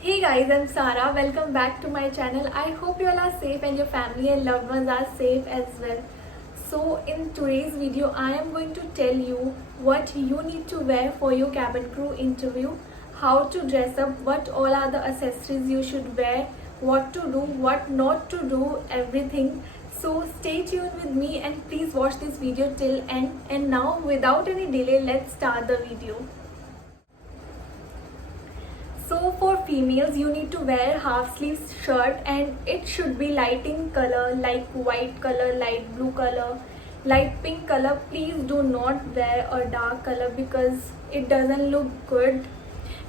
Hey guys, I'm Sarah. Welcome back to my channel. I hope you all are safe and your family and loved ones are safe as well. So in today's video, I am going to tell you what you need to wear for your cabin crew interview, how to dress up, what all are the accessories you should wear, what to do, what not to do, everything. So stay tuned with me and please watch this video till end. And now without any delay, let's start the video. So for females, you need to wear half sleeves shirt and it should be light in color like white color, light blue color, light pink color. Please do not wear a dark color because it doesn't look good.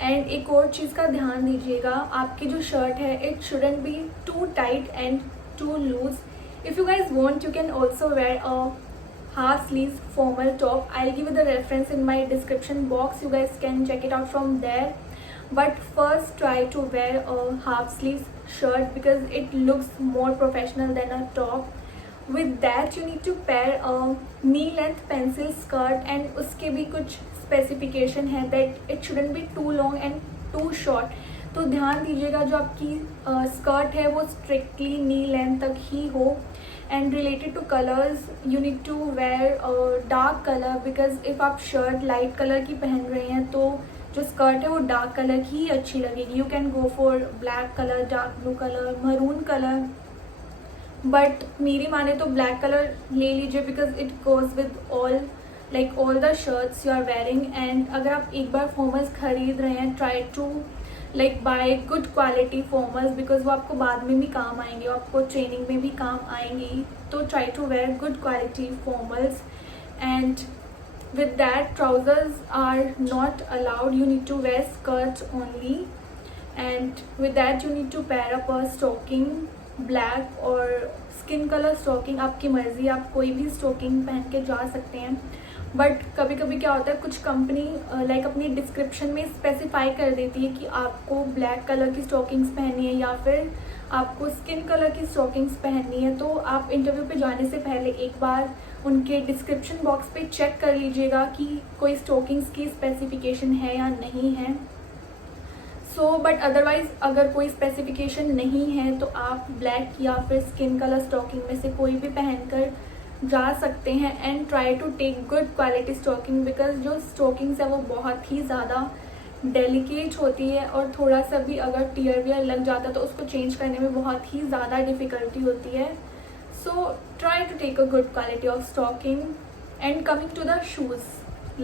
And एक और चीज़ का ध्यान दीजिएगा, आपकी जो shirt है it shouldn't be too tight and too loose. If you guys want you can also wear a half sleeves formal top. I'll give you the reference in my description box. You guys can check it out from there. But first try to wear a half sleeves shirt because it looks more professional than a top. With that you need to pair a knee length pencil skirt and उसके भी कुछ specification है that it shouldn't be too long and too short. तो ध्यान दीजिएगा जो आपकी skirt है वो स्ट्रिक्टली नी लेंथ तक ही हो. And related to colours you need to wear dark colour because if आप शर्ट लाइट कलर की पहन रही हैं तो जो स्कर्ट है वो डार्क कलर की ही अच्छी लगेगी. You can go for black colour, dark blue colour, maroon colour, but मेरी माने तो ब्लैक कलर ले लीजिए because it goes with all the shirts you are wearing. And अगर आप एक बार फॉर्मल्स खरीद रहे हैं, try to buy good quality formals because वो आपको बाद में भी काम आएंगे, आपको ट्रेनिंग में भी काम आएंगी. तो try to wear good quality formals. And with that trousers are not allowed, you need to wear skirts only. And with that you need to pair up a stocking, black और skin color stocking. आपकी मर्जी, आप कोई भी stocking पहन के जा सकते हैं. बट कभी कभी क्या होता है, कुछ कंपनी अपनी डिस्क्रिप्शन में स्पेसिफाई कर देती है कि आपको ब्लैक कलर की स्टॉकिंग्स पहननी है या फिर आपको स्किन कलर की स्टॉकिंग्स पहननी है. तो आप इंटरव्यू पे जाने से पहले एक बार उनके डिस्क्रिप्शन बॉक्स पे चेक कर लीजिएगा कि कोई स्टॉकिंग्स की स्पेसिफिकेशन है या नहीं है. सो बट अदरवाइज़ अगर कोई स्पेसिफिकेशन नहीं है तो आप ब्लैक या फिर स्किन कलर स्टॉकिंग में से कोई भी पहनकर जा सकते हैं. And try to take good quality stocking because जो स्टॉकिंग्स है वो बहुत ही ज़्यादा डेलिकेट होती है और थोड़ा सा भी अगर टीयर वियर लग जाता है तो उसको चेंज करने में बहुत ही ज़्यादा डिफ़िकल्टी होती है. So try to take a good quality of stocking. And coming to the shoes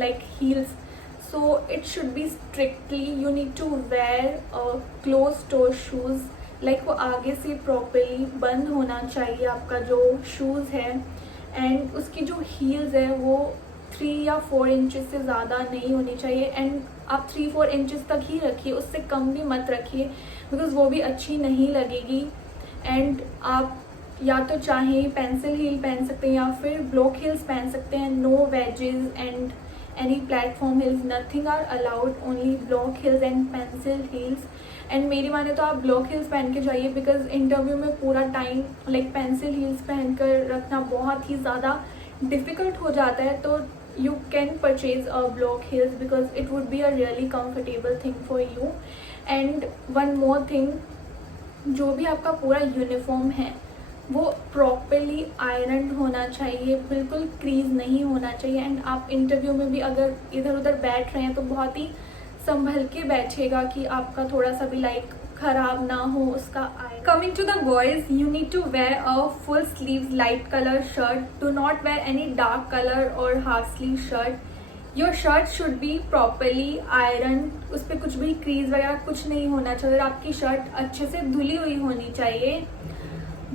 like heels, so it should be strictly you need to wear a closed toe shoes. वो आगे से properly बंद होना चाहिए आपका जो shoes है. And उसकी जो heels है वो 3 या 4 इंचेस से ज़्यादा नहीं होनी चाहिए. एंड आप 3-4 इंचेस तक ही रखिए, उससे कम भी मत रखिए बिकॉज वो भी अच्छी नहीं लगेगी. एंड आप या तो चाहे पेंसिल हील पहन सकते हैं या फिर ब्लॉक हील्स पहन सकते हैं. No wedges and any platform heels, nothing are allowed, only block heels and pencil heels. And मेरी माने तो आप ब्लॉक हील्स पहन के जाइए बिकॉज इंटरव्यू में पूरा टाइम पेंसिल हील्स पहन कर रखना बहुत ही ज़्यादा डिफ़िकल्ट हो जाता है. तो you can purchase a block heels because it would be a really comfortable thing for you. And one more thing, जो भी आपका पूरा यूनिफॉर्म है वो प्रॉपरली आयरन होना चाहिए, बिल्कुल क्रीज नहीं होना चाहिए. एंड आप इंटरव्यू में भी अगर इधर उधर बैठ रहे हैं तो बहुत ही संभल के बैठेगा कि आपका थोड़ा सा भी खराब ना हो उसका iron. Coming to the boys, you need to wear a full sleeves light colour shirt. Do not wear any dark colour और half sleeve shirt. Your shirt should be properly iron, उस पर कुछ भी क्रीज वगैरह कुछ नहीं होना चाहिए. आपकी शर्ट अच्छे से धुली हुई होनी चाहिए.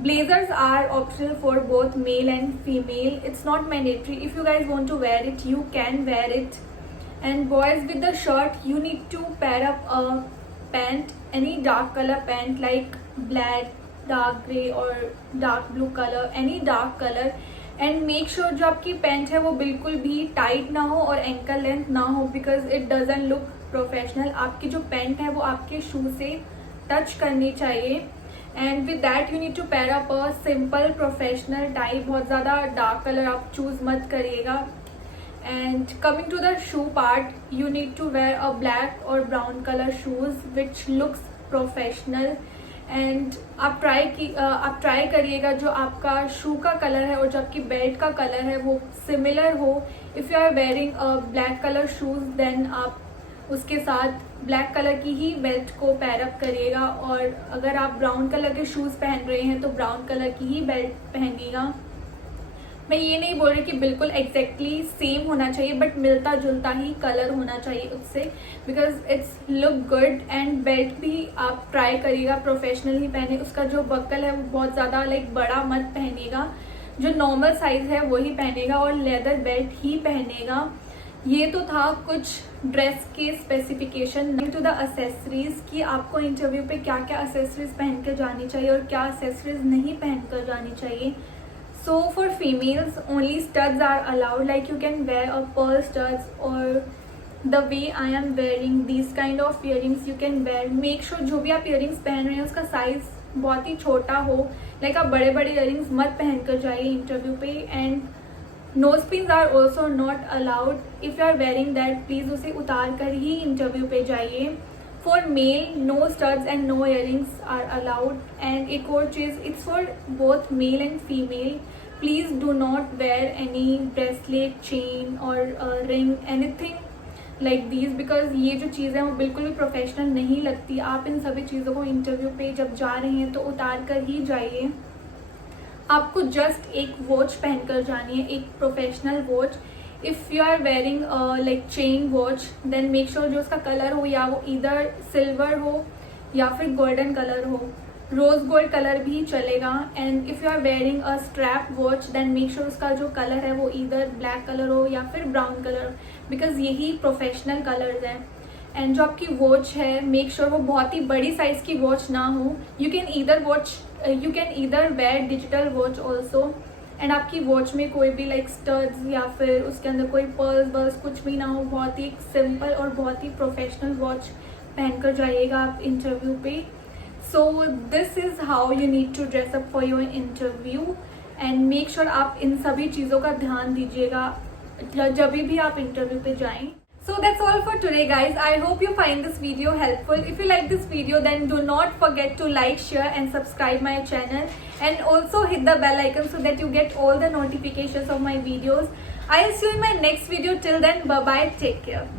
Blazers are optional for both male and female. It's not mandatory. If you guys want to wear it, you can wear it. And boys, with the shirt, you need to pair up a pant, any dark color pant like black, dark grey or dark blue color, any dark color. And make sure जो आपकी pant है वो बिल्कुल भी tight ना हो और ankle length ना हो because it doesn't look professional. आपकी जो पैंट है वो आपके शू से टच करनी चाहिए. And with that you need to pair up a simple professional type. बहुत ज़्यादा डार्क कलर आप चूज़ मत करिएगा. And coming to the shoe part, you need to wear a black और brown colour shoes which looks professional. And आप try करिएगा जो आपका शू का कलर है और जो आपकी बेल्ट का कलर है वो सिमिलर हो। If you are wearing black colour shoes then आप उसके साथ ब्लैक कलर की ही बेल्ट को पैर अप करिएगा, और अगर आप ब्राउन कलर के शूज़ पहन रहे हैं तो ब्राउन कलर की ही बेल्ट पहनिएगा। मैं ये नहीं बोल रही कि बिल्कुल एग्जैक्टली सेम होना चाहिए, बट मिलता जुलता ही कलर होना चाहिए उससे, because it's look good. And belt भी आप ट्राई करिएगा प्रोफेशनल ही पहने। उसका जो बक्कल है वो बहुत ज़्यादा लाइक बड़ा मत पहनिएगा, जो नॉर्मल साइज़ है वही पहनेगा, और लेदर बेल्ट ही पहनेगा। ये तो था कुछ ड्रेस के स्पेसिफिकेशन। टू द एसेसरीज कि आपको इंटरव्यू पे क्या क्या एसेसरीज पहन कर जानी चाहिए और क्या एसेसरीज नहीं पहन कर जानी चाहिए। So for females only studs are allowed, like you can wear a pearl studs or the way I am wearing these kind of earrings you can wear. Make sure जो भी आप earrings पहन रहे हैं उसका साइज बहुत ही छोटा हो, like आप बड़े बड़े earrings मत पहन कर जाइए इंटरव्यू पे। And nose pins are also not allowed. if you are wearing that please उसे उतार कर ही इंटरव्यू पे जाइए। For male, no studs and no earrings are allowed. And एक और चीज़, it's for both male and female. Please do not wear any bracelet, chain or ring, anything like these, because ये जो चीज़ें हैं वो बिल्कुल भी प्रोफेशनल नहीं लगती। आप इन सभी चीज़ों को इंटरव्यू पे जब जा रहे हैं तो उतार कर ही जाइए। आपको जस्ट एक वॉच पहनकर जानी है, एक professional watch. If you are wearing like chain watch then make sure जो उसका कलर हो या वो इधर सिल्वर हो या फिर गोल्डन कलर हो, रोज गोल्ड कलर भी चलेगा। And if you are wearing a strap watch then make sure उसका जो कलर है वो इधर ब्लैक कलर हो या फिर ब्राउन कलर, बिकॉज यही प्रोफेशनल कलर्स हैं। एंड जो आपकी वॉच है मेक श्योर वो बहुत ही बड़ी साइज़ की वॉच ना हो। You can either wear digital watch also. And आपकी वॉच में कोई भी लाइक स्टड्स या फिर उसके अंदर कोई पर्ल्स कुछ भी ना हो, बहुत ही सिंपल और बहुत ही प्रोफेशनल वॉच पहनकर जाइएगा आप इंटरव्यू पे। So this is how you need to dress up for your interview. And make sure आप इन सभी चीज़ों का ध्यान दीजिएगा जब भी आप इंटरव्यू पे जाएं। So that's all for today guys. I hope you find this video helpful. If you like this video then do not forget to like, share and subscribe my channel, and also hit the bell icon so that you get all the notifications of my videos. I'll see you in my next video. Till then, bye bye, take care.